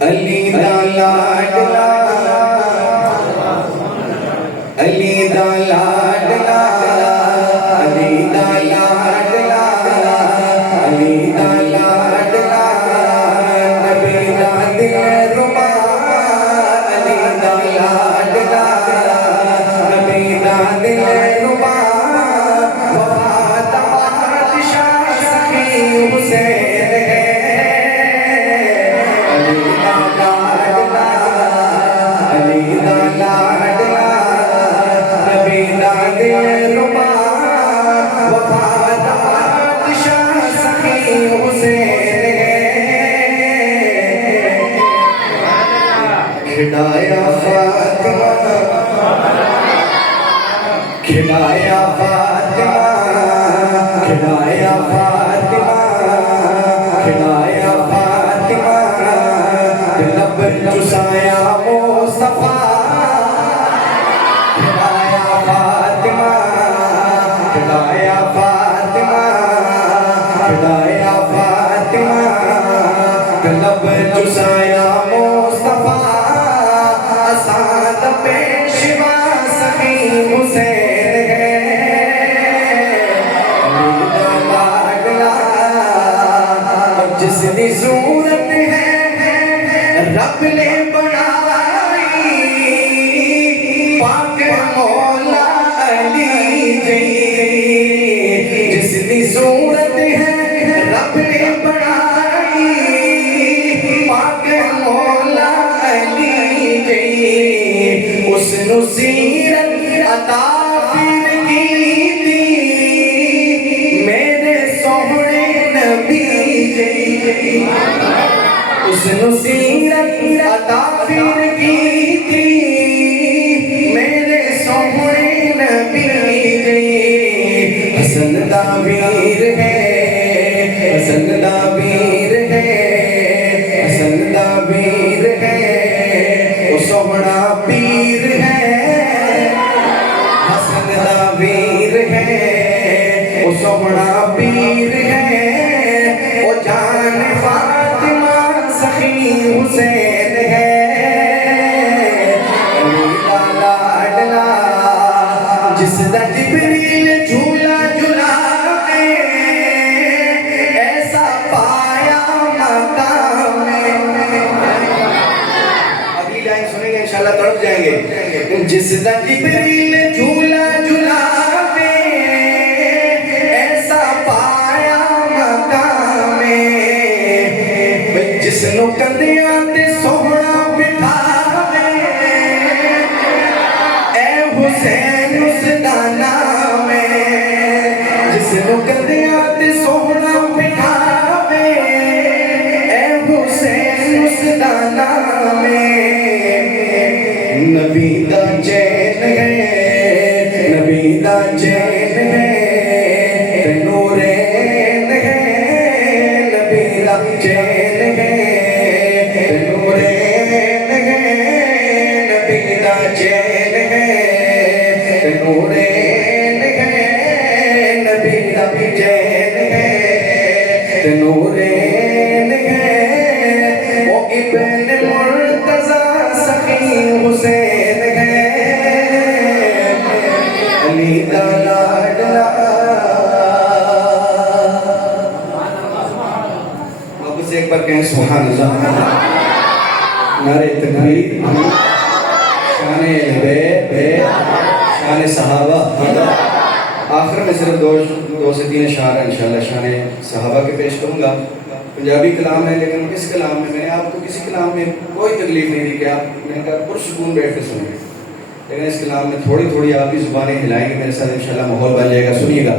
علی دا لاڈلا علی دا لاڈلا علی دا لاڈلا علی دا لاڈلا نبی دا دل ربا علی دا لاڈلا نبی دا دل ربا وفات بادشاہ سخی حسین ہے علی دا لاڈلا علی دا لاڈلا نبی دا دل ربا وفات بادشاہ سخی حسین ہے کھلایا فاطمہ کھلایا فاطمہ کھلایا فاطمہ کھلایا فاطمہ لب چسایا مصطفیٰ کھلایا فاطمہ کھلایا فاطمہ کھلایا فاطمہ لب چسایا مصطفیٰ اسعد پیشوا سخی حسین ہے علی دا لاڈلا جس دی صورت ہے رب نے بنائی پاک مولا علی جی جس دی صورت ہے رب نے بنائی پاک مولا علی جی اس نو سیرت عطا پھر کی دی میرے سوہنے نبی جی اس نو سیرت عطا پھر کی دی میرے سوہنے نبی جی حسن دا ویر ہے حسن دا ویر ہے حسن دا ویر ہے وہ سوہنا پیر ہے حسن دا ویر ہے وہ سوہنا پیر ہے وہ جان فاطمہ سخی حسین ہے علی دا لاڈلا جس دا جبریل جھولا جھلاوے ایسا پایا مقام میں اگلی لائن سنیں گے انشاءاللہ تڑپ جائیں گے جس دا جبریل جھولا جھلاوے ایسا پایا مقام میں جس نو کندیاں تے سوہنا بٹھاوے اے حسین اس دا نام ہے جس نو کندیاں تے سوہنا بٹھاوے اے حسین اس دا نام ہے نبی دا چین ہے نبی دا چین ہے تے نورین ہے نبی دا چین ہے تے نورین ہے نبی دا چین ہے تے نورین ہے نبی دا چین ہے تے نورین ہے وہ ابن مرتضی سخی حسین ہے علی دا لاڈلا اب سے ایک بار کہیں سبحان اللہ نعرہ تکبیر شان بیت شان صحابہ آخر میں صرف دو سے تین اشعار انشاءاللہ شان صحابہ کے پیش کروں گا پنجابی کلام ہے لیکن اس کلام میں میں نے آپ کو کسی کلام میں کوئی تکلیف نہیں دی کہ آپ میں نے کہا پرسکون بیٹھ کے سنیں لیکن اس کلام میں تھوڑی تھوڑی آپ کی زبانیں ہلائیں گے میرے ساتھ انشاءاللہ ماحول بن جائے گا سنیے گا